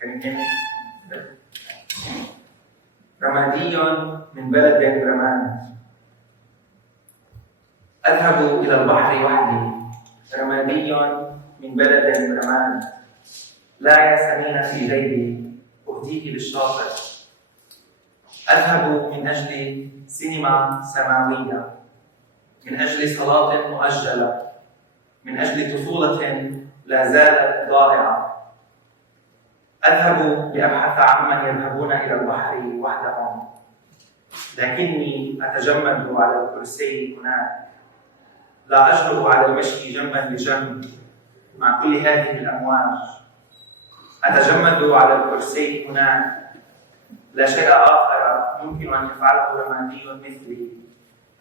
Can you hear me? رمادي من بلد رماد. أذهب إلى البحر وحدي. رمادي من بلد رماد. لا ياسمين في جيبي أهديه للشاطئ. أذهب من أجل سينما سماوية، من أجل صلاة مؤجلة، من أجل طفولة لا زالت ضائعة. أذهب لأبحث عمن يذهبون إلى البحر وحدهم، لكني أتجمد على الكرسي هناك. لا أجرؤ على المشي جنبا لجنب مع كل هذه الأمواج. أتجمد على الكرسي هناك. لا شيء آخر يمكن أن يفعله رمادي مثلي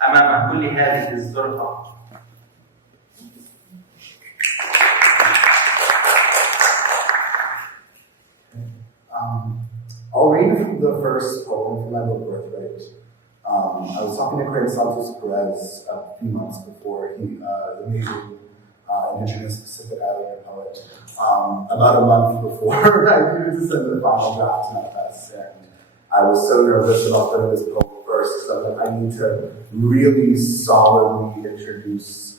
أمام كل هذه الزرقة. I'll read the first poem from my book, Birthright. I was talking to Craig Santos Perez a few months before, the amazing Indigenous Pacific Islander poet, about a month before I needed to send the final draft to Manifest. And I was so nervous about putting this poem first, so I need to really solidly introduce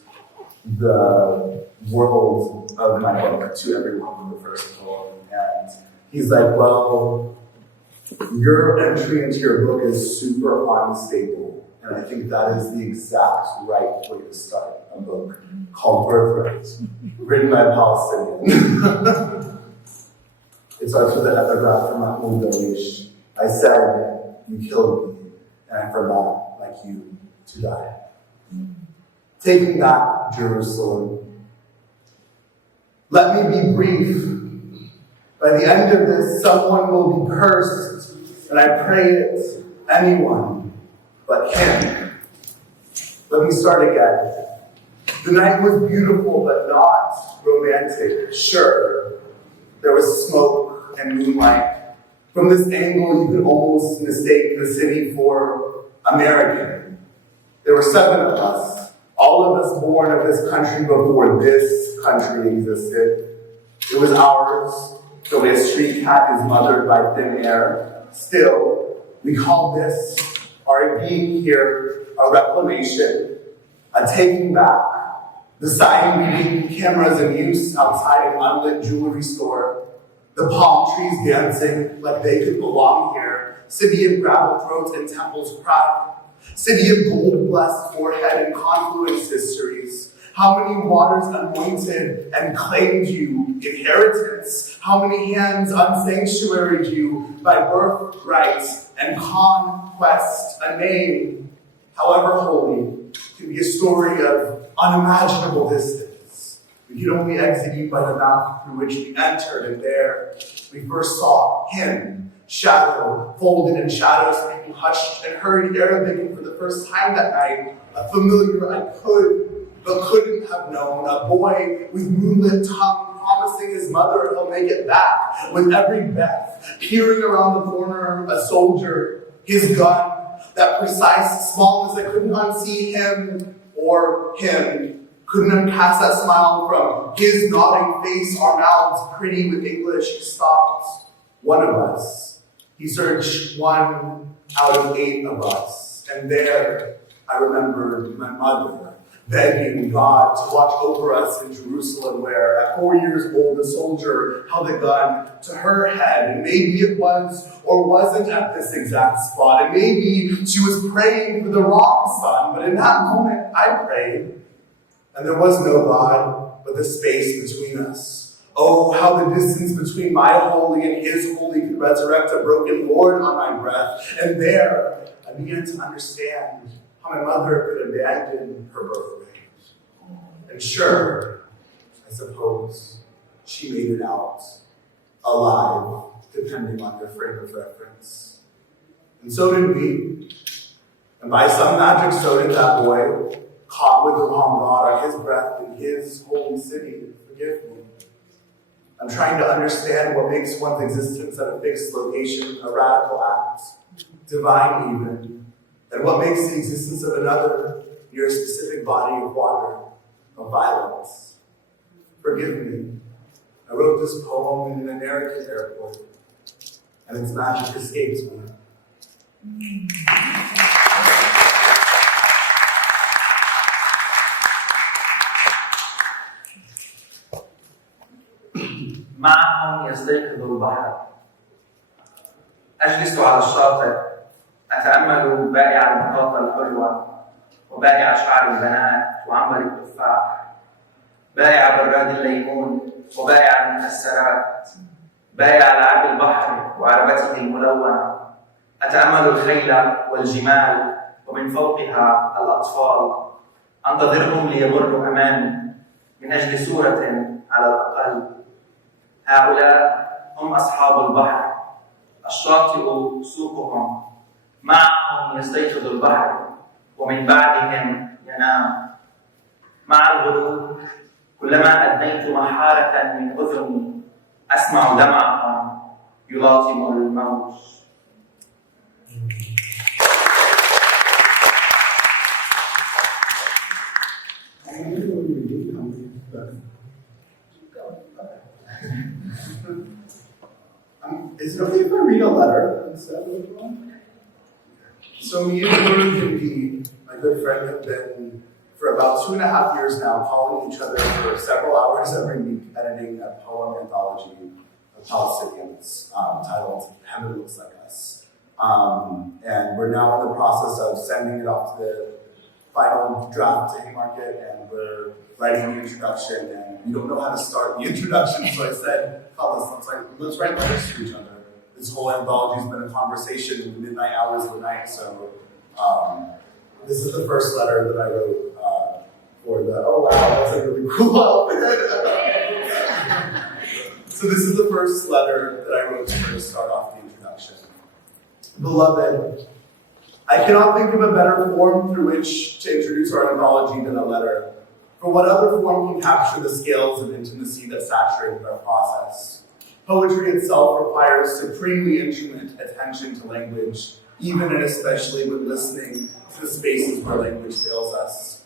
the world of my book to everyone with the first poem. And he's like, well, your entry into your book is super unstable, and I think that is the exact right way to start a book called Birthright, written by a Palestinian. It starts with an epigraph from Huda. I said, you killed me, and I forgot, like you, to die. Taking back Jerusalem. Let me be brief. By the end of this, someone will be cursed, and I pray it, anyone but him. Let me start again. The night was beautiful, but not romantic. Sure, there was smoke and moonlight. From this angle, you could almost mistake the city for American. There were 7 of us, all of us born of this country before this country existed. It was ours. The way a street cat is mothered by thin air. Still, we call this, our being here, a reclamation, a taking back, deciding we need cameras in use outside an unlit jewelry store, the palm trees dancing like they could belong here, city of gravel throats and temples crack, city of gold-blessed forehead and confluence histories. How many waters anointed and claimed you, inheritance? How many hands unsanctuaried you by birthright and conquest? A name, however holy, can be a story of unimaginable distance. We could only exit you by the mouth through which we entered, and there we first saw him, shadow, folded in shadows, speaking hushed and hurried Arabic, and for the first time that night, a familiar I could but couldn't have known, a boy with moonlit tongue promising his mother he'll make it back with every breath, peering around the corner, a soldier, his gun, that precise smallness I couldn't unsee him or him, couldn't uncast that smile from his nodding face, our mouths pretty with English. He stopped one of us. He searched 1 out of 8 of us, and there I remembered my mother, begging God to watch over us in Jerusalem, where at 4 years old, a soldier held a gun to her head, and maybe it was or wasn't at this exact spot, and maybe she was praying for the wrong son, but in that moment, I prayed, and there was no God, but the space between us. Oh, how the distance between my holy and his holy could resurrect a broken Lord on my breath, and there, I began to understand how my mother could abandon her birthright. And sure, I suppose, she made it out alive, depending on your frame of reference. And so did we. And by some magic, so did that boy, caught with the wrong God on his breath in his holy city. Forgive me. I'm trying to understand what makes one's existence at a fixed location a radical act, divine even, and what makes the existence of another near a specific body of water of violence. Forgive me. I wrote this poem in an American airport, and its magic escapes me. معهم يستيقظ البحر. أجلس على الشاطئ أتأمل بائع البطاطا الحلوة وبائع شعر البنات وعنبر التفاح، بائع براد الليمون وبائع المكسرات، بائع ألعاب البحر وعربته الملونة. أتأمل الخيل والجمال ومن فوقها الأطفال، أنتظرهم ليمروا أمامي من أجل صورة على الأقل. هؤلاء هم أصحاب البحر، الشاطئ سوقهم، معهم يستيقظ البحر ومن بعدهم ينام. مع الغروب كلما أدنيت محارة من أذني أسمع دمعهم يلاطم الموج. Is it okay if I read a letter instead of the poem? So me and Huda, my good friend, have been for about 2.5 years now calling each other for several hours every week, editing a poem anthology of Palestinians titled Heaven Looks Like Us. And we're now in the process of sending it off to the final draft to Haymarket, and we're writing the introduction, and we don't know how to start the introduction, so I said, let's write letters to each other. This whole anthology has been a conversation in the midnight hours of the night, so this is the first letter that I wrote for the, oh wow, that's a really cool outfit. So this is the first letter that I wrote to her to start off the introduction. Beloved, I cannot think of a better form through which to introduce our anthology than a letter. For what other form can capture the scales of intimacy that saturated our process? Poetry itself requires supremely intimate attention to language, even and especially when listening to the spaces where language fails us.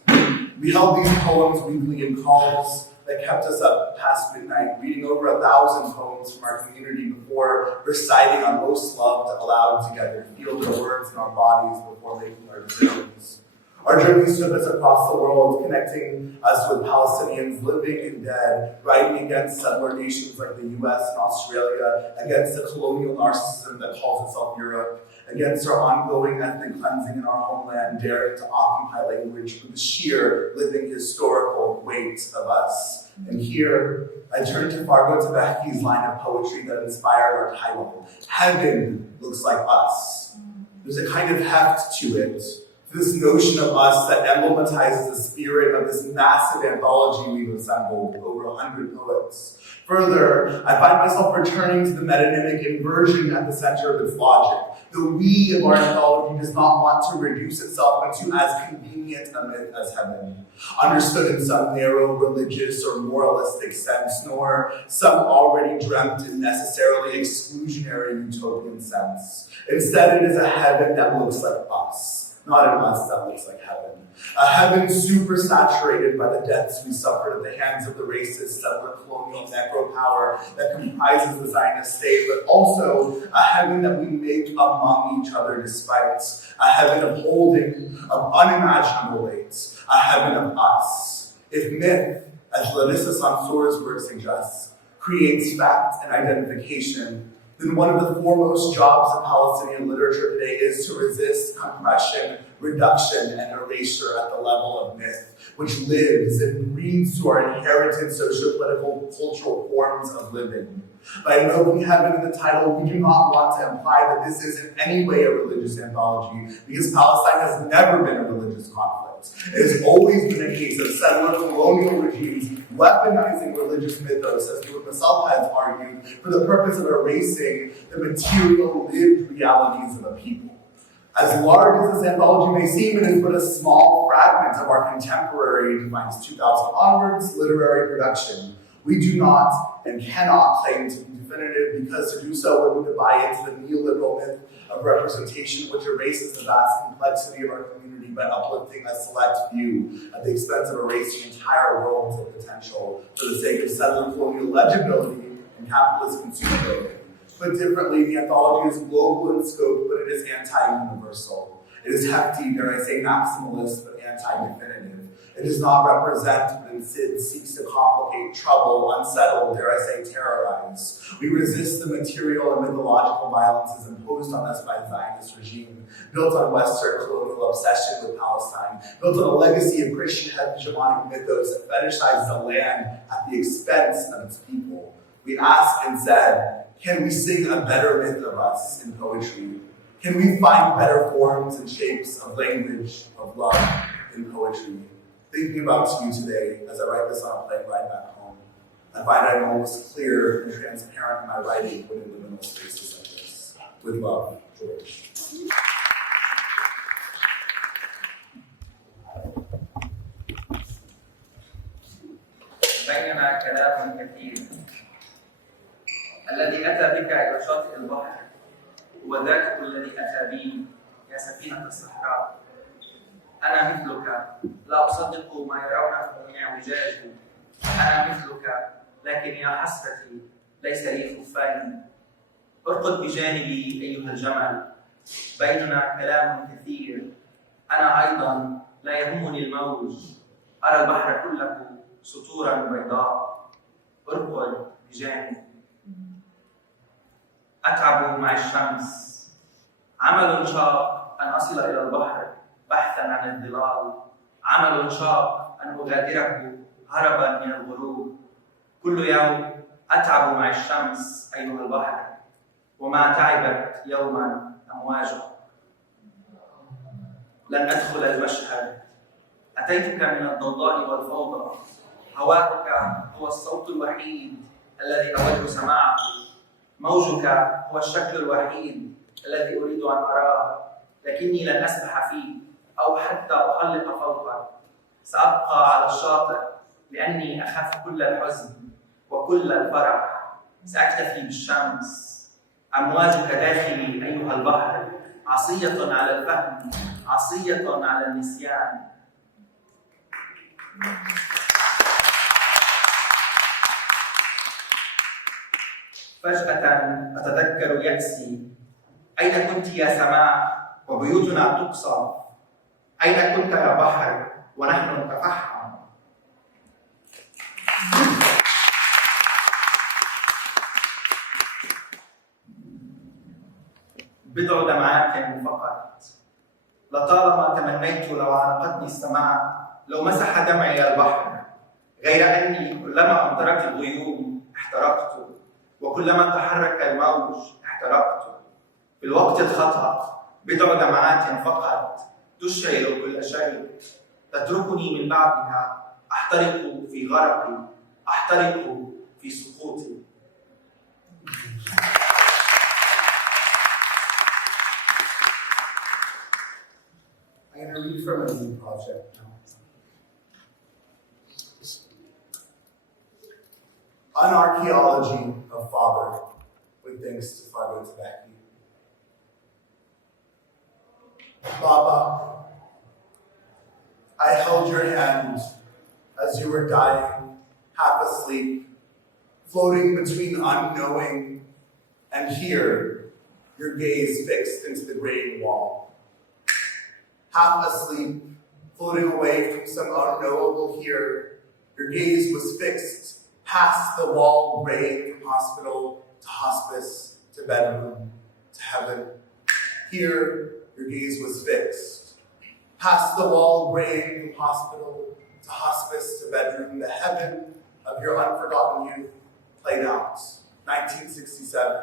We held these poems weekly in calls that kept us up past midnight, reading over 1,000 poems from our community before reciting our most loved aloud together, feel their words in our bodies before making our decisions. Our journeys took us across the world, connecting us with Palestinians living and dead, writing against settler nations like the US and Australia, against the colonial narcissism that calls itself Europe, against our ongoing ethnic cleansing in our homeland, daring to occupy language with the sheer living historical weight of us. And here, I turn to Fargo Tabeki's line of poetry that inspired our title, Heaven Looks Like Us. There's a kind of heft to it, this notion of us that emblematizes the spirit of this massive anthology we've assembled, over 100 poets. Further, I find myself returning to the metonymic inversion at the center of its logic. The we of our anthology does not want to reduce itself into as convenient a myth as heaven, understood in some narrow religious or moralistic sense, nor some already dreamt and necessarily exclusionary utopian sense. Instead, it is a heaven that looks like us, not an us that looks like heaven. A heaven supersaturated by the deaths we suffered at the hands of the racist, settler, colonial, necro power that comprises the Zionist state, but also a heaven that we make among each other despite, a heaven of holding, of unimaginable weight, a heaven of us. If myth, as Larissa Sansour's work suggests, creates fact and identification, then one of the foremost jobs of Palestinian literature today is to resist compression, reduction, and erasure at the level of myth, which lives and breathes through our inherited socio-political, cultural forms of living. By invoking heaven in the title, we do not want to imply that this is in any way a religious anthology, because Palestine has never been a religious conflict. It has always been a case of settler colonial regimes weaponizing religious mythos, as Huda has argued, for the purpose of erasing the material lived realities of a people. As large as this anthology may seem, it is but a small fragment of our contemporary, defines 2000 onwards, literary production. We do not and cannot claim to be definitive, because to do so would be to buy into the neoliberal myth of representation, which erases the vast complexity of our community but uplifting a select few at the expense of erasing entire worlds of potential for the sake of settler colonial legibility and capitalist consumerism. Put differently, the anthology is global in scope, but it is anti-universal. It is hefty, dare I say maximalist, but anti-definitive. It does not represent, but instead seeks to complicate, trouble, unsettle, dare I say terrorize. We resist the material and mythological violences imposed on us by the Zionist regime, built on Western colonial obsession with Palestine, built on a legacy of Christian hegemonic mythos that fetishizes the land at the expense of its people. We ask instead, can we sing a better myth of us in poetry? Can we find better forms and shapes of language, of love in poetry? Thinking about you today as I write this on a plane ride back home, I find I'm almost clear and transparent in my writing when in liminal spaces like this. With love, George. بيننا كلام كثير. الذي أتى بك إلى شاطئ البحر هو ذاك الذي أتى بي يا سفينة الصحراء. أنا مثلك لا أصدق ما يرونه من اعوجاج. أنا مثلك لكن يا حسرتي ليس لي خفان. ارقد بجانبي أيها الجمل. بيننا كلام كثير. أنا أيضا لا يهمني الموج. أرى البحر كله سطورا بيضاء. ارقد بجانبي. أتعب مع الشمس. عمل شاق أن أصل إلى البحر بحثاً عن الظلال. عمل شاق أن أغادره هرباً من الغروب. كل يوم أتعب مع الشمس أيها البحر. وما تعبت يوماً أمواجه. لن أدخل المشهد. أتيتك من الضوضاء والفوضى. هواؤك هو الصوت الوحيد الذي أود سماعه. موجك هو الشكل الوحيد الذي أريد أن أراه، لكني لن أسبح فيه أو حتى أحلق فوقه. سأبقى على الشاطئ لأني أخاف كل الحزن وكل الفرح. سأكتفي بالشمس. أمواجك داخلي أيها البحر، عصية على الفهم، عصية على النسيان. فجأة أتذكر يأسي. أين كنت يا سماء وبيوتنا تقصى؟ أين كنت يا بحر ونحن نتفحم؟ بضع دمعات فقط. لطالما تمنيت لو عانقتني السماء، لو مسح دمعي البحر، غير أني كلما أمطرت الغيوم احترقت، وكلما تحرك الموج احترقت. في الوقت الخطأ بضع دمعات فقط تشعل كل شيء، تتركني من بعدها أحترق في غرقي، أحترق في سقوطي. I'm going to read from a new project now. An archaeology of father, with thanks to Father Tabaki. Baba, I held your hand as you were dying, half asleep, floating between unknowing and here, your gaze fixed into the graying wall. Half asleep, floating away from some unknowable here, your gaze was fixed past the wall, graying from hospital to hospice to bedroom to heaven. Here, your gaze was fixed. Past the wall, graying from hospital to hospice to bedroom, the heaven of your unforgotten youth played out. 1967,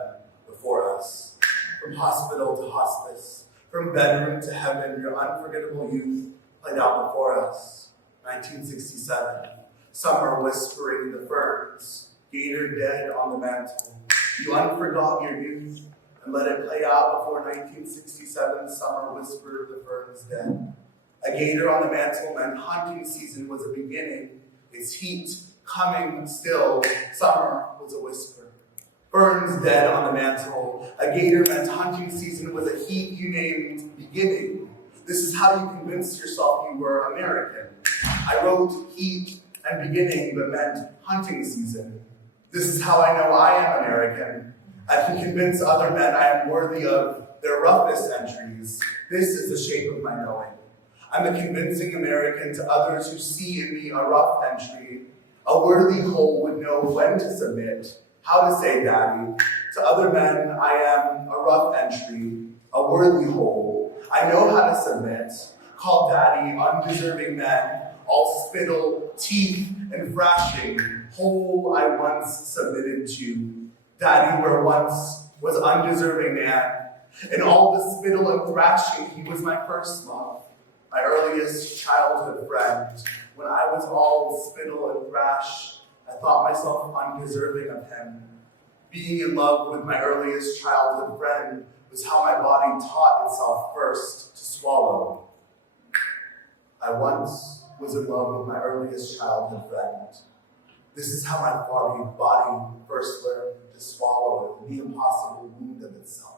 before us. From hospital to hospice, from bedroom to heaven, your unforgettable youth played out before us. 1967. Summer whispering in the ferns, gator dead on the mantle. You unforgot your youth and let it play out before 1967. Summer whispered the ferns dead. A gator on the mantle meant hunting season was a beginning. Its heat coming still. Summer was a whisper. Ferns dead on the mantle. A gator meant hunting season was a heat you named beginning. This is how you convinced yourself you were American. I wrote heat and beginning but meant hunting season. This is how I know I am American. I can convince other men I am worthy of their roughest entries. This is the shape of my knowing. I'm a convincing American to others who see in me a rough entry. A worthy whole would know when to submit, how to say daddy. To other men, I am a rough entry, a worthy whole. I know how to submit, call daddy undeserving men, all spittle, teeth, and thrashing. Whole I once submitted to. Daddy where once was undeserving man. In all the spittle and thrashing, he was my first love, my earliest childhood friend. When I was all spittle and thrash, I thought myself undeserving of him. Being in love with my earliest childhood friend was how my body taught itself first to swallow. I once was in love with my earliest childhood friend. This is how my body first learned to swallow the impossible wound of itself.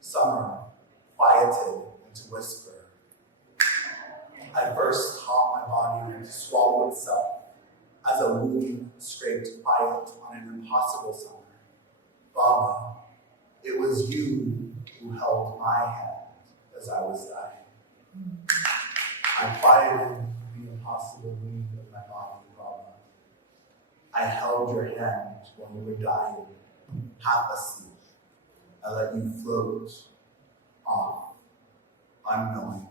Summer, quieted into whisper. I first taught my body to swallow itself as a wound scraped quiet on an impossible summer. Baba, it was you who held my hand as I was dying. I quieted the impossible wound of my body, Baba. I held your hand when you were dying, half asleep. I let you float off, unknowing.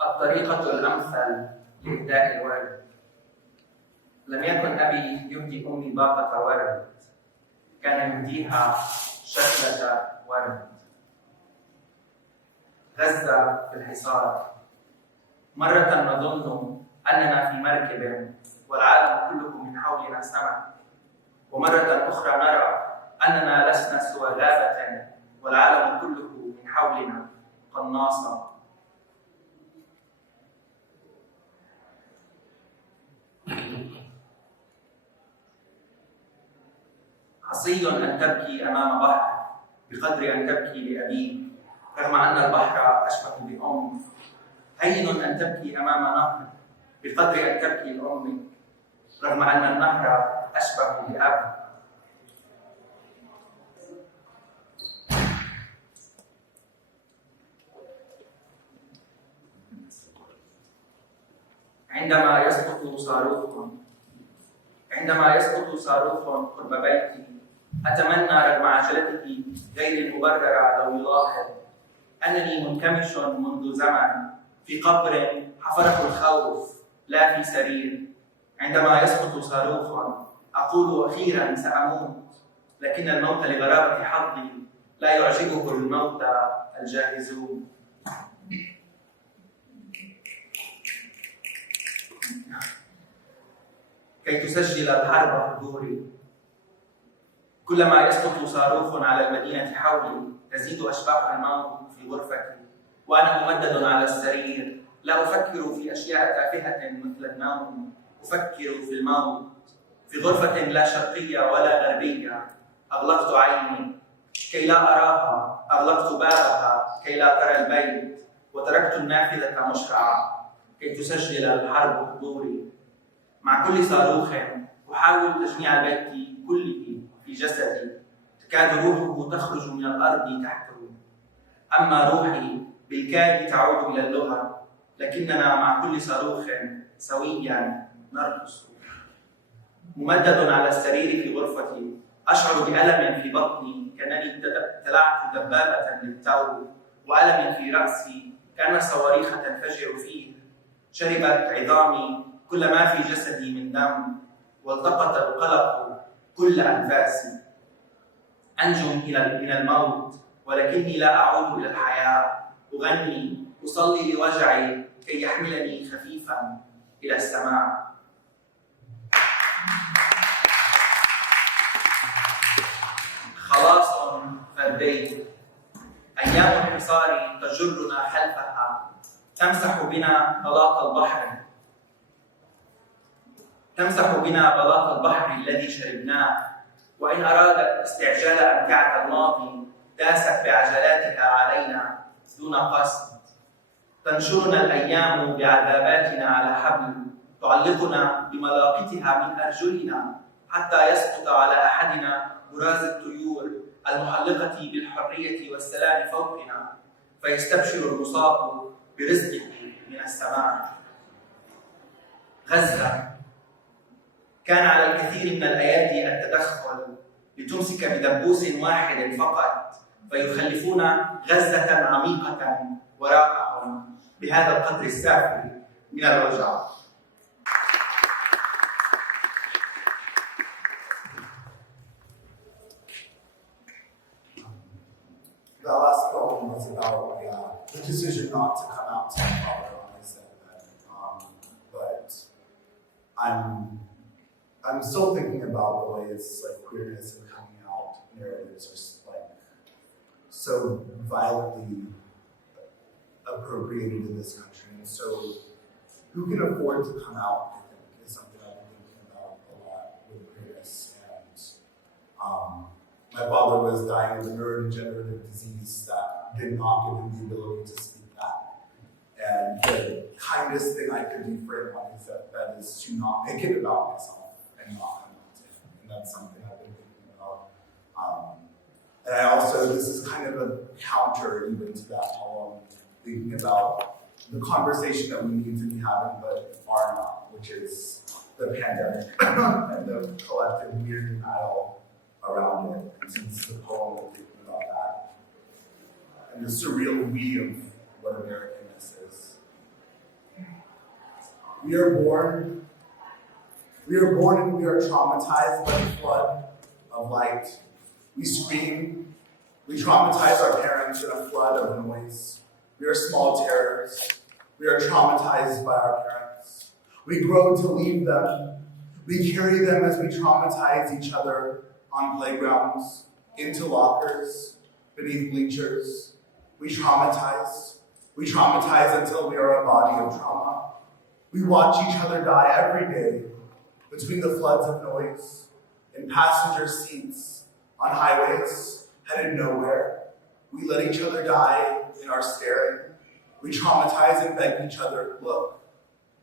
الطريقة الأمثل لإهداء الورد. لم يكن أبي يهدي أمي باقة ورد، كان يهديها شتلة ورد. غزة في الحصار. مرة نظن أننا في مركب والعالم كله من حولنا سمك، ومرة أخرى نرى أننا لسنا سوى غابة والعالم كله من حولنا قناصة. عصي أن تبكي أمام بحر بقدر أن تبكي لأبيك، رغم أن البحر أشبه بأم. هين أن تبكي أمام نهر بقدر أن تبكي لأمك، رغم أن النهر أشبه بأب. عندما يسقط صاروخ قرب بيتي، أتمنى رغم عجلته غير المبررة لو يلاحظ أنني منكمش منذ زمن في قبر حفره الخوف لا في سرير. عندما يسقط صاروخ أقول أخيرا سأموت، لكن الموت لغرابة حظي لا يعجبه الموتى الجاهزون. كي تسجل الحرب حضوري. كلما يسقط صاروخ على المدينة حولي تزيد أشباح الموت في غرفتي، وأنا ممدد على السرير لا أفكر في أشياء تافهة مثل النوم، أفكر في الموت. في غرفة لا شرقية ولا غربية أغلقت عيني كي لا أراها، أغلقت بابها كي لا ترى البيت، وتركت النافذة مشرعة كي تسجل الحرب حضوري. مع كل صاروخ أحاول تجميع البيت كله في جسدي، تكاد روحه تخرج من الأرض تحته. أما روحي بالكاد تعود إلى اللغة، لكننا مع كل صاروخ سويا نرقص. ممدد على السرير في غرفتي أشعر بألم في بطني كأنني ابتلعت دبابة للتو، وألم في رأسي كأن الصواريخ تنفجر فيه. شربت عظامي كل ما في جسدي من دم، والتقط القلق كل أنفاسي. أنجو من الموت ولكني لا أعود إلى الحياة. أغني أصلي لوجعي كي يحملني خفيفا إلى السماء. خلاص فردي. أيام الحصار تجرنا خلفها، تمسح بنا طلاق البحر. تمسح بنا بلاط البحر الذي شربناه، وإن أرادت استعجال أمتعة الماضي داست بعجلاتها علينا دون قصد. تنشرنا الأيام بعذاباتنا على حبل، تعلقنا بملاقتها من أرجلنا حتى يسقط على أحدنا براز الطيور المحلقة بالحرية والسلام فوقنا، فيستبشر المصاب برزقه من السماء. غزة كان على الكثير من الأيادي التدخل لتمسك بدبوس واحد فقط، فيخلفون غزة عميقة وراءهم بهذا القدر السافل من الوجع. The last poem was about the decision not to come out to my father when I said that. But I'm still thinking about the ways like queerness and coming out narratives are like so violently appropriated in this country. And so who can afford to come out, I think, is something I've been thinking about a lot with queerness. And my father was dying of a neurodegenerative disease that did not give him the ability to speak that. And the kindest thing I could do for him on his deathbed is to not make it about myself and not come out to him. And that's something I've been thinking about. And I also, this is kind of a counter even to that poem, thinking about the conversation that we need to be having but are not, which is the pandemic and the collective weird denial around it. And since the poem, I'm thinking about that. And the surreal we of what Americanness is. We are born and we are traumatized by the flood of light. We scream, we traumatize our parents in a flood of noise. We are small terrors. We are traumatized by our parents. We grow to leave them. We carry them as we traumatize each other on playgrounds, into lockers, beneath bleachers. We traumatize. We traumatize until we are a body of trauma. We watch each other die every day between the floods of noise, in passenger seats, on highways, headed nowhere. We let each other die in our staring. We traumatize and beg each other, look.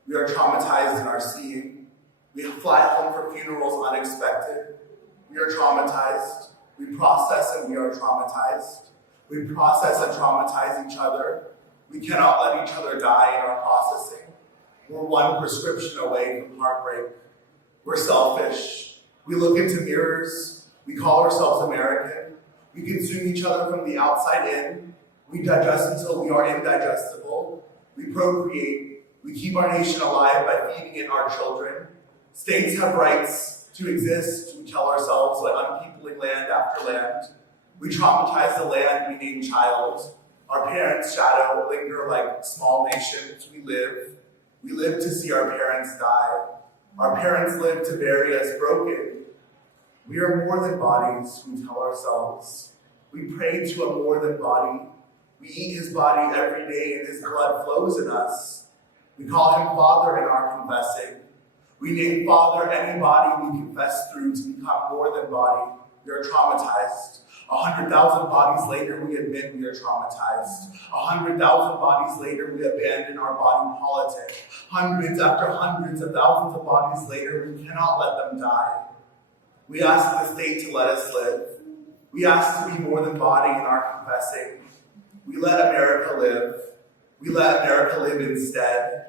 We are traumatized in our seeing. We fly home for funerals unexpected. We are traumatized. We process and we are traumatized. We process and traumatize each other. We cannot let each other die in our processing. We're one prescription away from heartbreak. We're selfish. We look into mirrors. We call ourselves American. We consume each other from the outside in. We digest until we are indigestible. We procreate. We keep our nation alive by feeding it our children. States have rights to exist. We tell ourselves by unpeopling land after land. We traumatize the land we name child. Our parents' shadow linger like small nations. We live to see our parents die. Our parents live to bury us broken. We are more than bodies, we tell ourselves. We pray to a more than body. We eat his body every day and his blood flows in us. We call him Father in our confessing. We name Father any body we confess through to become more than body. We are traumatized. 100,000 bodies later, we admit we are traumatized. 100,000 bodies later, we abandon our body politic. Hundreds after hundreds of thousands of bodies later, we cannot let them die. We ask the state to let us live. We ask to be more than body in our confessing. We let America live. We let America live instead.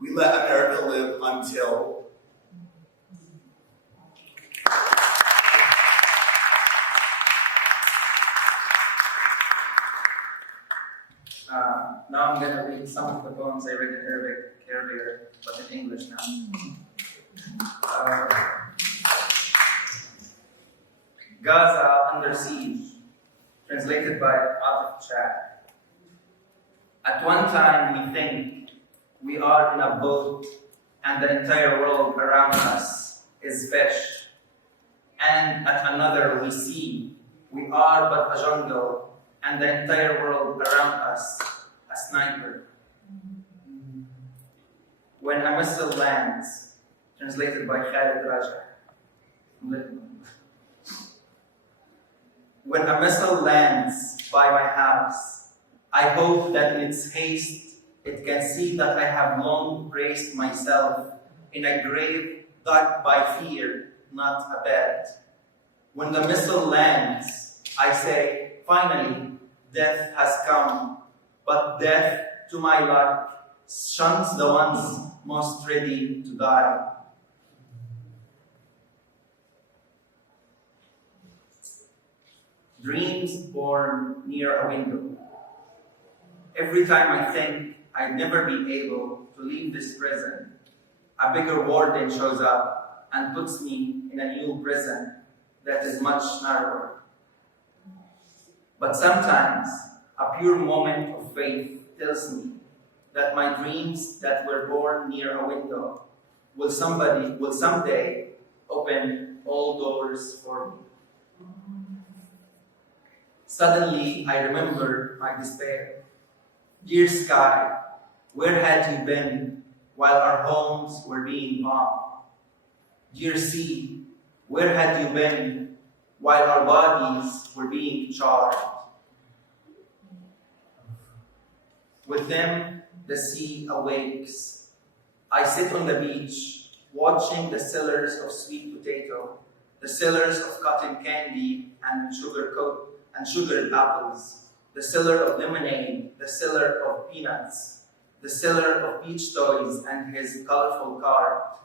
We let America live until. Now I'm going to read some of the poems I read in Arabic earlier, but in English now. Gaza Under Siege, translated by Atif Shah. At one time we think we are in a boat and the entire world around us is fish. And at another we see we are but a jungle and the entire world around us a sniper. When a missile lands, translated by Khalid Raja. When a missile lands by my house, I hope that in its haste it can see that I have long braced myself in a grave dug by fear, not a bed. When the missile lands, I say, finally, death has come, but death, to my luck, shuns the ones most ready to die. Dreams born near a window. Every time I think I'd never be able to leave this prison, a bigger warden shows up and puts me in a new prison that is much narrower. But sometimes a pure moment of faith tells me that my dreams that were born near a window will someday open all doors for me. Suddenly, I remember my despair. Dear sky, where had you been while our homes were being bombed? Dear sea, where had you been while our bodies were being charred? With them, the sea awakes. I sit on the beach, watching the sellers of sweet potato, the sellers of cotton candy and sugared apples, the seller of lemonade, the seller of peanuts, the seller of beach toys and his colorful cart,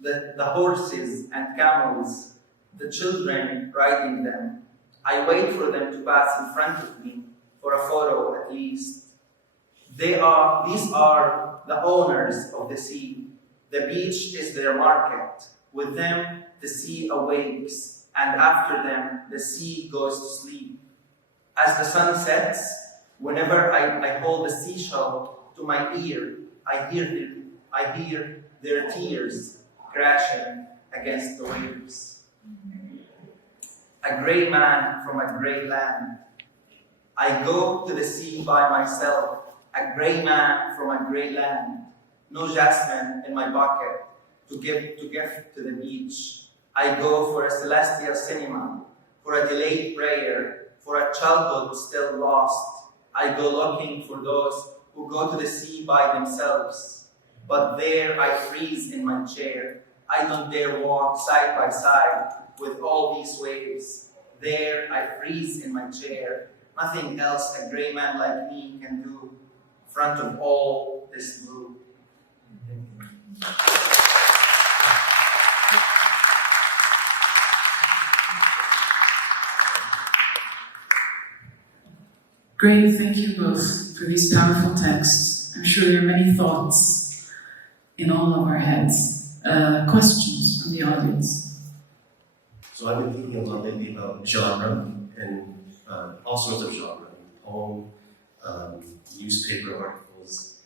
the horses and camels, the children riding them. I wait for them to pass in front of me for a photo at least. These are the owners of the sea. The beach is their market. With them, the sea awakes, and after them, the sea goes to sleep. As the sun sets, whenever I hold a seashell to my ear, I hear their tears crashing against the waves. A gray man from a gray land. I go to the sea by myself, a gray man from a gray land. No jasmine in my pocket to give to the beach. I go for a celestial cinema, for a delayed prayer, for a childhood still lost. I go looking for those who go to the sea by themselves. But there I freeze in my chair. I don't dare walk side by side with all these waves. There I freeze in my chair. Nothing else a gray man like me can do in front of all this blue. Great, thank you both for these powerful texts. I'm sure there are many thoughts in all of our heads. Questions from the audience? So I've been thinking a lot lately about genre and all sorts of genre, poem, newspaper articles,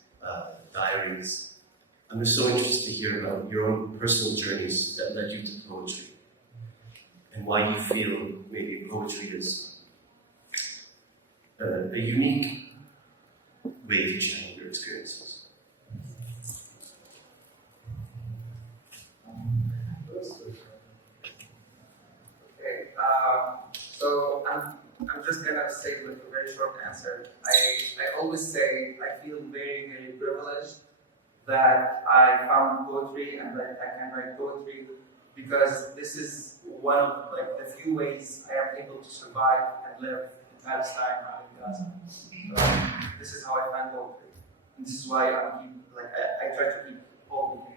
diaries. I'm just so interested to hear about your own personal journeys that led you to poetry and why you feel maybe poetry is a unique way to channel your experiences. Okay, so I'm just gonna say with a very short answer. I always say I feel very, very privileged that I found poetry and that I can write poetry, because this is one of the few ways I am able to survive and live in Palestine or in Gaza. So this is how I find poetry, and this is why I try to keep holding it.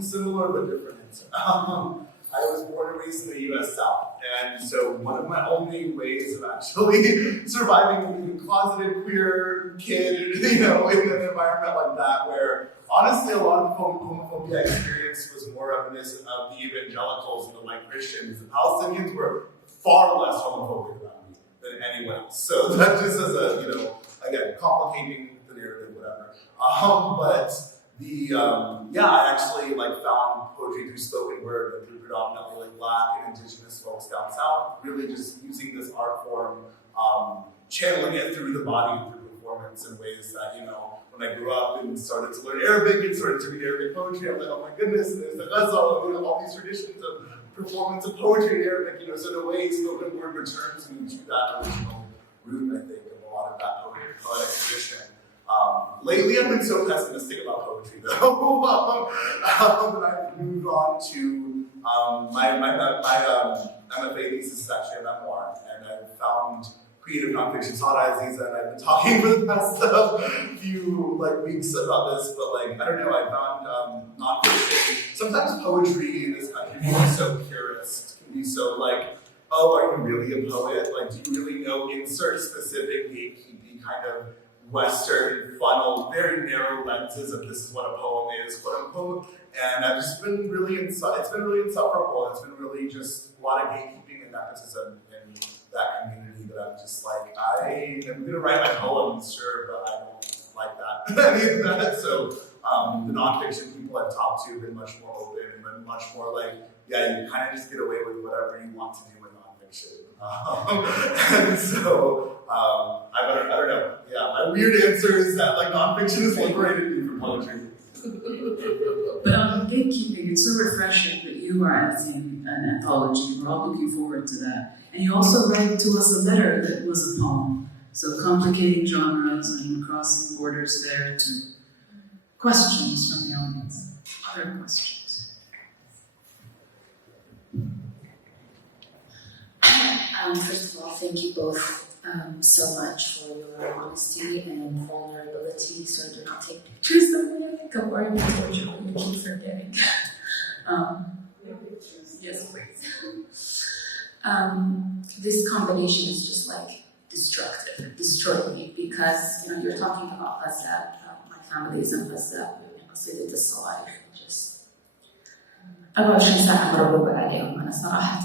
Similar but different answer. I was born and raised in the U.S. South, and so one of my only ways of actually surviving being a closeted queer kid, in an environment like that, where honestly a lot of the homophobia I experienced was more reminiscent of the evangelicals and the white Christians. The Palestinians were far less homophobic around me than anyone else. So that just as a, again, complicating the narrative, whatever. But I actually found poetry through spoken word and through predominantly Black and Indigenous folks down south, really just using this art form channeling it through the body, through performance in ways that, when I grew up and started to learn Arabic and started to read Arabic poetry, I'm like, oh my goodness, there's the ghazal, all these traditions of performance of poetry in Arabic, so in a way, spoken word returns me to that original root, I think, of a lot of that poetic tradition. Lately, I've been so pessimistic about poetry, though, that I've moved on to my MFA thesis is actually a memoir, and I've found creative nonfiction. Sada Aziza and I've been talking for the past few weeks about this, but I don't know, I found nonfiction. Sometimes poetry in this country can be so purist, can be so oh, are you really a poet? Do you really know? Insert specific gatekeeping kind of Western funnel, very narrow lenses of this is what a poem is, quote unquote. And I've just been really it's been really insufferable. It's been really just a lot of gatekeeping and nepotism in that community that I'm just I am gonna write my poems, sure, but I don't like that. So the nonfiction people I've talked to have been much more open and been much more yeah, you kind of just get away with whatever you want to do with nonfiction. And so I don't know. Yeah, my weird answer is that nonfiction has liberated me from poetry. But on gatekeeping, it's so refreshing that you are editing an anthology. We're all looking forward to that. And you also write to us a letter that was a poem. So complicating genres and crossing borders there to questions from the audience. Other questions. First of all, thank you both so much for your honesty and vulnerability. So do not take pictures of me. I think I'm wearing a torch. I'm going to keep forgetting. Yes, please. This combination is just destructive, destroying me, because you're talking about Gaza. My family is in Gaza. قصيدة الصواريخ just 24 ساعة مربوطة عليهم. أنا صراحة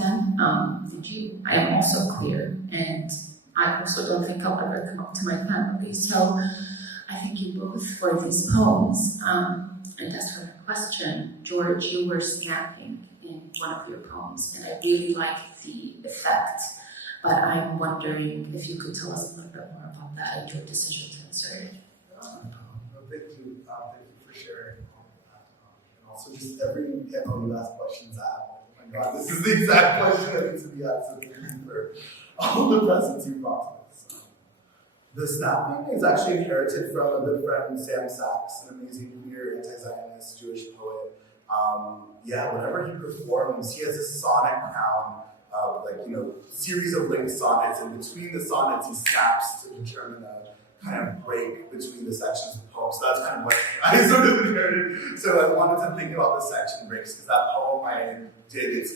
I am also queer, and I also don't think I'll ever come up to my family. So I thank you both for these poems. And as for the question, George, you were snapping in one of your poems, and I really liked the effect. But I'm wondering if you could tell us a little bit more about that and your decision to insert it. Thank you for sharing all of that. And also just every panel you ask questions at. Oh my God, this is the exact question that needs to be asked of you for all the presents you brought us. The snapping is actually inherited from a good friend, Sam Sachs, an amazing queer anti-Zionist Jewish poet. Whenever he performs, he has a sonic crown, series of linked sonnets, and between the sonnets he snaps to determine a kind of break between the sections of the poem. So that's kind of what I sort of inherited. So I wanted to think about the section breaks, because that poem I did, it's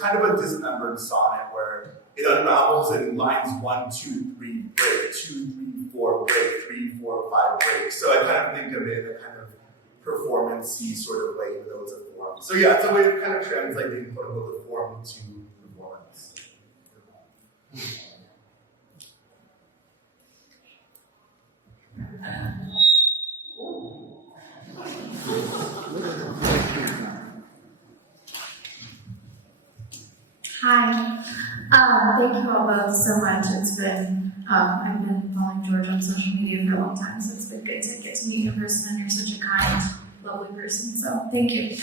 kind of a dismembered sonnet where it unravels in lines 1, 2, 3, break, 2, 3, 4, break, 3, 4, 5, break. So I kind of think of it in a kind of performance-y sort of way, even though it's a form. So yeah, it's a way of kind of translating quote unquote the form to performance. Hi. Thank you all both so much. It's been, I've been following George on social media for a long time, so it's been good to get to meet you in person, and you're such a kind, lovely person, so thank you.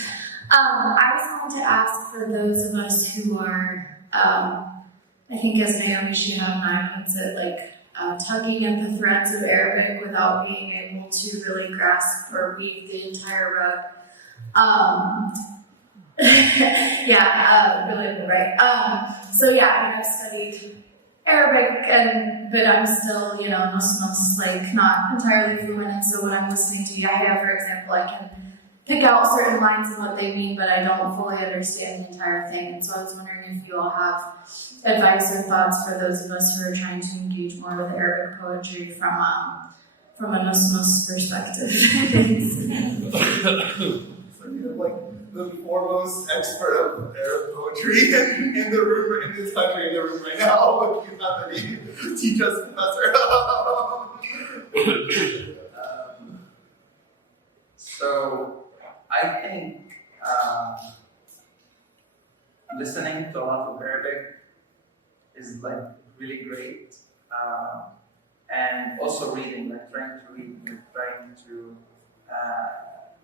I was going to ask for those of us who are, I think as Naomi Shihab and I puts it, tugging at the threads of Arabic without being able to really grasp or weave the entire rug. Really right. I've studied Arabic, but I'm still, not entirely fluent. And so when I'm listening to Yahya, for example, I can pick out certain lines and what they mean, but I don't fully understand the entire thing. And so I was wondering if you all have advice or thoughts for those of us who are trying to engage more with Arabic poetry from a Nusmus perspective. The foremost expert of Arab poetry in the room, in this country, in the room right now. If you have any, teach us, Professor. So I think listening to a lot of Arabic is really great. And also reading, like trying to read, like trying to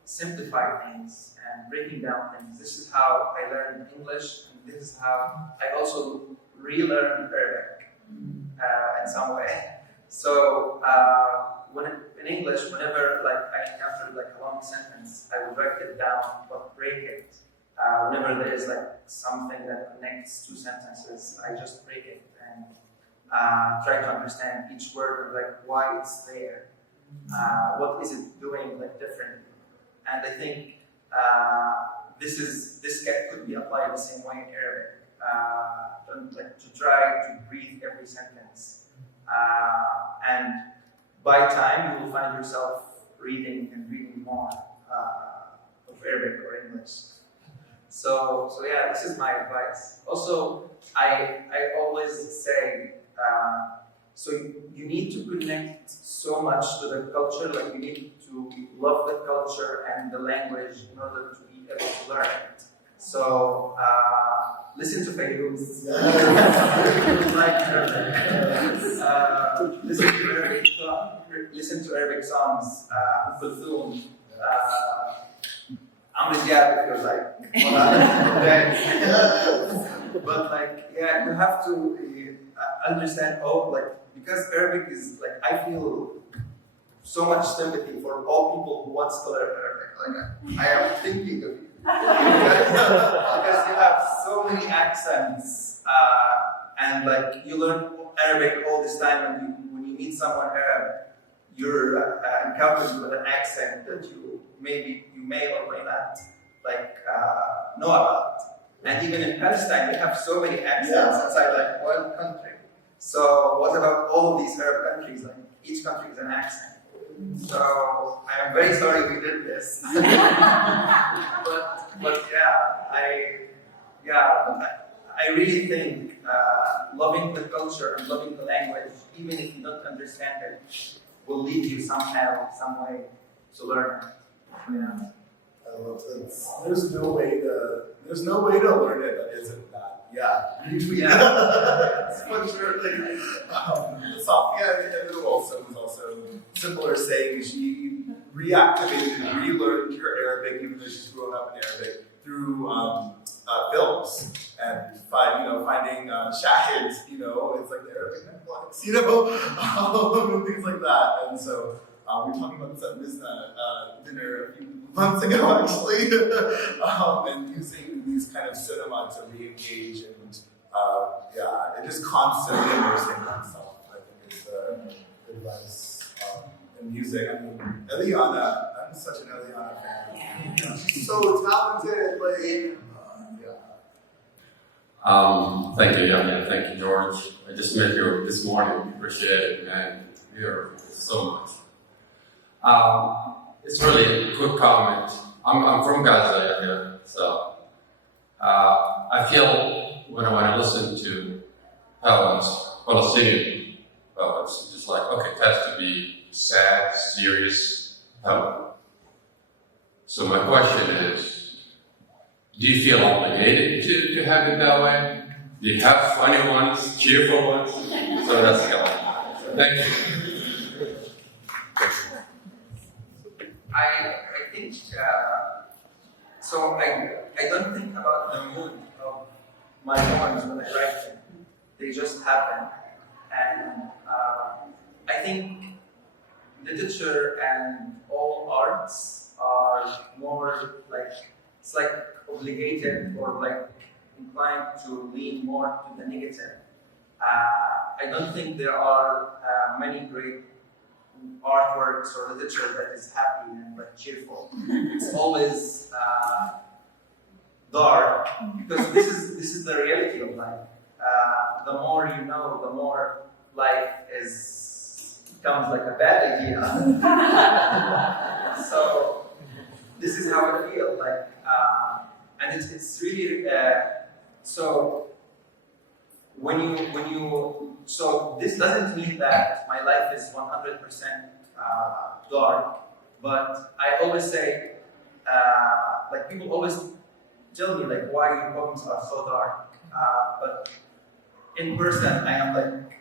simplify things and breaking down things. This is how I learned English, and this is how I also relearned Arabic in some way. So in English, whenever like I encountered like a long sentence, I would write it down or break it. Whenever there is like something that connects two sentences, I just break it and try to understand each word and like why it's there. What is it doing like differently? And I think this could be applied the same way in Arabic. To try to breathe every sentence, and by time you will find yourself reading and reading more of Arabic or English. So yeah, this is my advice. Also, I always say, so you need to connect so much to the culture, like you need to love the culture and the language in order to be able to learn it. So listen to Fayouz, listen to Arabic songs, Kulthum, Amr Diab, if you're like, but like, yeah, you have to understand because Arabic is like, I feel so much sympathy for all people who want to learn Arabic. Like, I am thinking of you. Because you have so many accents, and like you learn Arabic all this time, and when you meet someone Arab, you're encountered with an accent that you may or may not know about. And even in Palestine, we have so many accents inside like one country. So what about all of these Arab countries? Like each country is an accent. So I am very sorry we did this. but I really think loving the culture and loving the language, even if you don't understand it, will lead you somehow, some way to learn it. Yeah. I love this. There's no way to learn it that isn't that. Yeah. Usually, it's for sure. Safia also was also similar, saying she reactivated and relearned her Arabic, even though she's grown up in Arabic, through films and finding shahids. It's like the Arabic Netflix, and things like that. And so we were talking about this at Mizna dinner a few months ago, actually, and using these kind of cinema to re-engage and and just constantly immersing oneself, I think is the advice in music. I mean, Eliana, I'm such an Eliana fan. She's so talented, Thank you, Yahya. Thank you, George. I just met you this morning. Appreciate it, man. You're so much. It's really a quick comment. I'm from Gaza area, so I feel when I listen to Palestinian poets, it's just like, okay, it has to be sad, serious poem. So my question is, do you feel obligated to have it that way? Do you have funny ones, cheerful ones? So that's going. Thank you. I think so. I don't think about the mood of my poems when I write them. They just happen, and I think literature and all arts are more like it's like obligated or like inclined to lean more to the negative. I don't think there are many great artworks or literature that is happy and like cheerful. It's always dark because this is the reality of life. The more you know, the more life becomes like a bad idea. So this is how I feel like, and it's really so. When you so this doesn't mean that my life is 100% dark, but I always say like people always tell me like why your poems are so dark, but in person I am like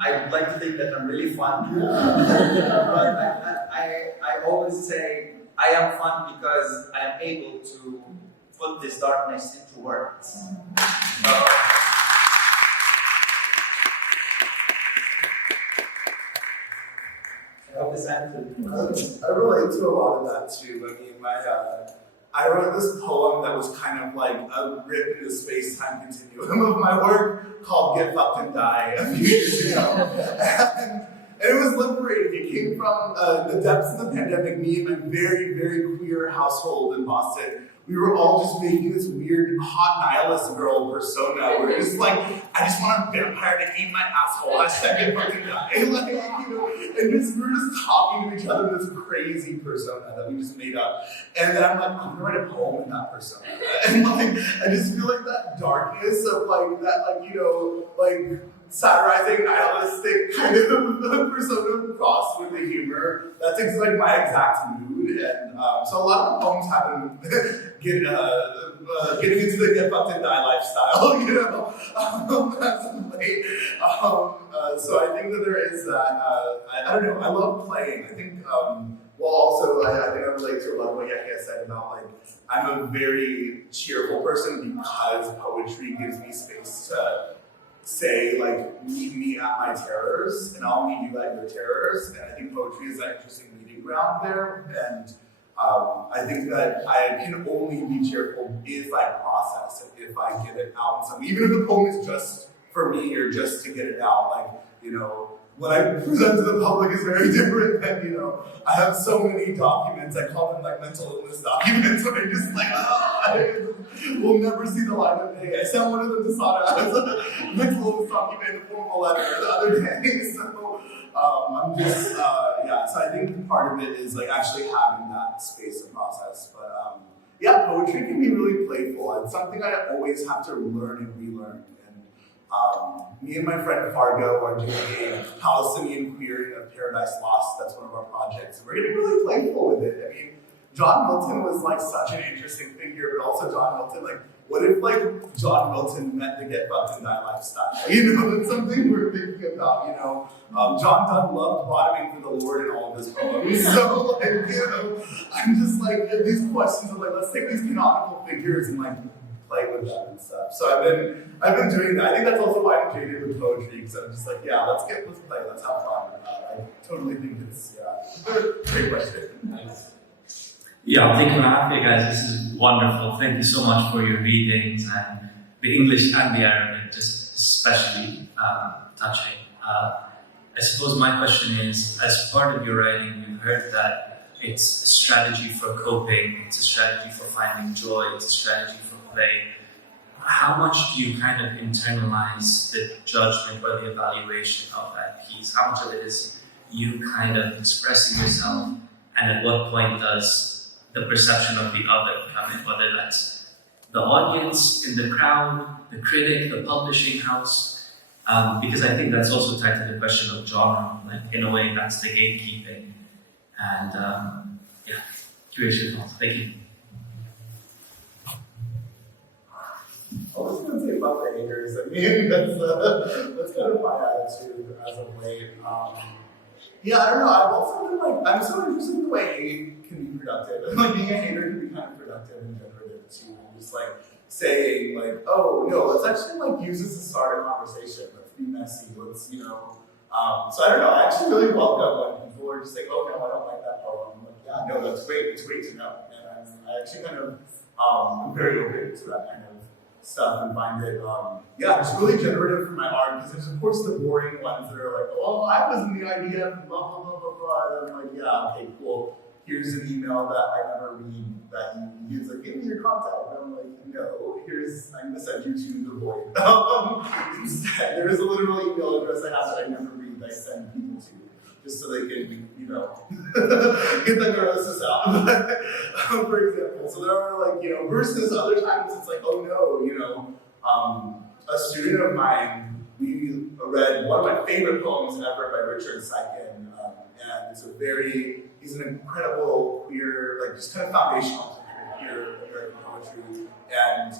I like to think that I'm really fun. But I always say I am fun because I am able to put this darkness into words. I hope this answered. I relate to a lot of that too. I mean, I wrote this poem that was kind of like a rip in the space-time continuum of my work called Get Fucked and Die a few years ago. And it was liberating. It came from the depths of the pandemic. Me and my very, very queer household in Boston, we were all just making this weird hot nihilist girl persona where it's like, I just want a vampire to eat my asshole. Hashtag Get Fucked and Die. Like, you know, and we were just talking to each other in this crazy persona that we just made up. And then I'm like, I'm gonna write a poem in that persona. And like, I just feel like that darkness of like that, like, you know, like satirizing, nihilistic kind of persona crossed with the humor. That's like my exact mood. And so a lot of poems have been getting into the Get Fucked and Die lifestyle, you know, as of late. So I think that there is that, I don't know, I love playing. I think, well also, I think I relate to a lot of what Yahya said about like, I'm a very cheerful person because poetry gives me space to say like, meet me at my terrors and I'll meet you at your terrors. And I think poetry is that interesting meeting ground there. And I think that I can only be cheerful if I process it, if I get it out in some, even if the poem is just for me or just to get it out, like, you know, what I present to the public is very different than, you know, I have so many documents, I call them like mental illness documents, where I just like, we'll never see the light of day. I sent one of them to Sada as a mental illness document in a formal letter the other day, so I'm just, yeah, so I think part of it is like actually having that space of process, but yeah, poetry can be really playful. It's something I always have to learn and relearn. Me and my friend Fargo are doing a Palestinian queering of Paradise Lost. That's one of our projects. And we're getting really playful with it. I mean, John Milton was like such an interesting figure, but also John Milton, like, what if like John Milton met the Get Fucked and Die lifestyle? You know, that's something we're thinking about, you know. John Donne loved bottoming for the Lord in all of his poems. So like, you know, I'm just like, these questions of like, let's take these canonical figures and like, play with them and stuff. So I've been doing that. I think that's also why I'm jaded with poetry, because I'm just like, yeah, let's play, let's have fun. I totally think it's, yeah, great question. Thanks. Yeah, thank you for having me, guys. This is wonderful. Thank you so much for your readings and the English and the Arabic, just especially touching. I suppose my question is, as part of your writing, we've heard that it's a strategy for coping, it's a strategy for finding joy, it's a strategy for play. How much do you kind of internalize the judgment or the evaluation of that piece? How much of it is you kind of expressing yourself, and at what point does the perception of the other come in, whether that's the audience in the crowd, the critic, the publishing house? Because I think that's also tied to the question of genre. Like, in a way, that's the gatekeeping. And yeah, curious your thoughts. Thank you. I was going to say about the haters. I mean, that's kind of my attitude as of late. Yeah, I don't know. I've also been like, I'm so interested in the way hate can be productive. Like, being a hater can be kind of productive and generative too. Just like saying, like, oh no, let's actually like use this to start a conversation. Let's be messy. Let's, you know. So I don't know. I actually really welcome when people are just like, oh no, I don't like that poem. I'm like, yeah, no, that's great. It's great to know. And I actually kind of, I'm very open to that kind of stuff and find it, yeah, it's really generative for my art, because there's of course the boring ones that are like, oh, I wasn't the idea, blah, blah, blah, blah, blah, and I'm like, yeah, okay, cool. Here's an email that I never read that you use, like, give me your contact. And I'm like, no, I'm going to send you to the void. Instead, there is a literal email address I have that I never read that I send people to, just so they can, you know, get the neurosis out, for example. So there are like, you know, versus other times it's like, oh no, you know, a student of mine, we read one of my favorite poems ever by Richard Seikin, and it's he's an incredible queer, like just kind of foundational to queer American poetry, and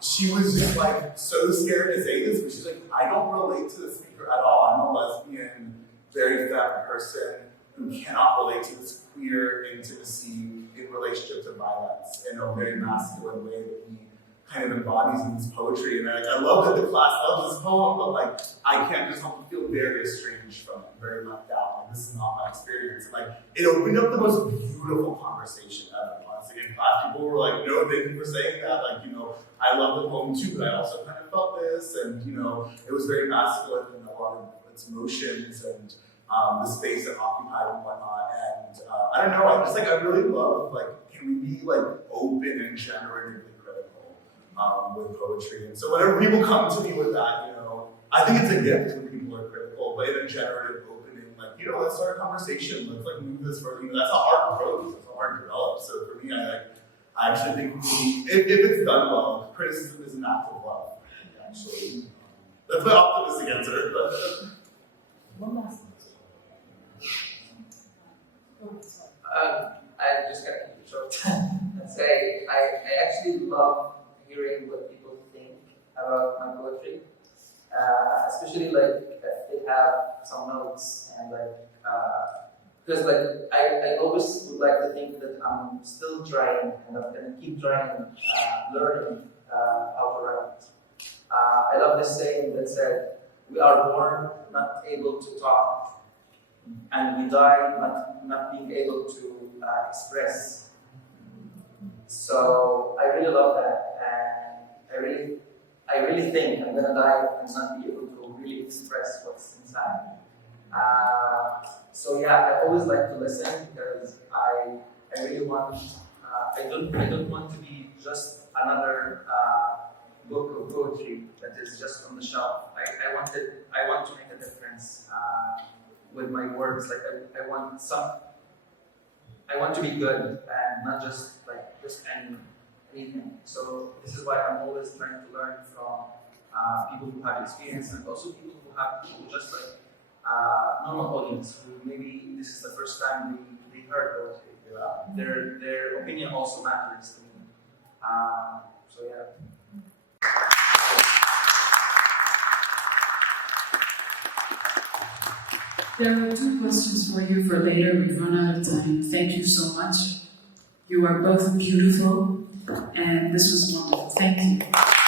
she was just like so scared to say this, but she's like, I don't relate to the speaker at all. I'm a lesbian, very femme person who cannot relate to this queer intimacy in relationship to violence in a very masculine way that he kind of embodies in his poetry. And I love that the class loves this poem, but like I can't just help but feel very estranged from it, very left out. Like, this is not my experience. And, like, it opened up the most beautiful conversation ever. Honestly, in class, people were like, no, thank you for saying that. Like, you know, I love the poem too, but I also kind of felt this, and you know, it was very masculine in a lot of its emotions and the space it occupied and whatnot. And I don't know, I really love, like, can we be like open and generatively critical with poetry? And so whenever people come to me with that, you know, I think it's a gift when people are critical, but in a generative opening, like, you know, let's start a conversation, let's like move this further. You know, that's a hard approach, that's a hard develop. So for me, I actually think if it's done well, criticism is an act of love. Actually, that's my optimistic answer. But one last. I'm just going to keep it short and say I actually love hearing what people think about my poetry, especially like if they have some notes and like because like I always would like to think that I'm still trying and I'm going to keep trying, learning how to write. I love this saying that said, "We are born not able to talk, and we die not being able to express." So I really love that, and I really think I'm gonna die and not be able to really express what's inside. So yeah, I always like to listen because I really want. I don't want to be just another book of poetry that is just on the shelf. I want to make a difference with my words. Like I want to be good and not just anything. So this is why I'm always trying to learn from people who have experience and also people who just like normal audience who maybe this is the first time they heard poetry. Their opinion also matters to me. So yeah. There are 2 questions for you for later. We've run out of time. Thank you so much. You are both beautiful, and this was wonderful. Thank you.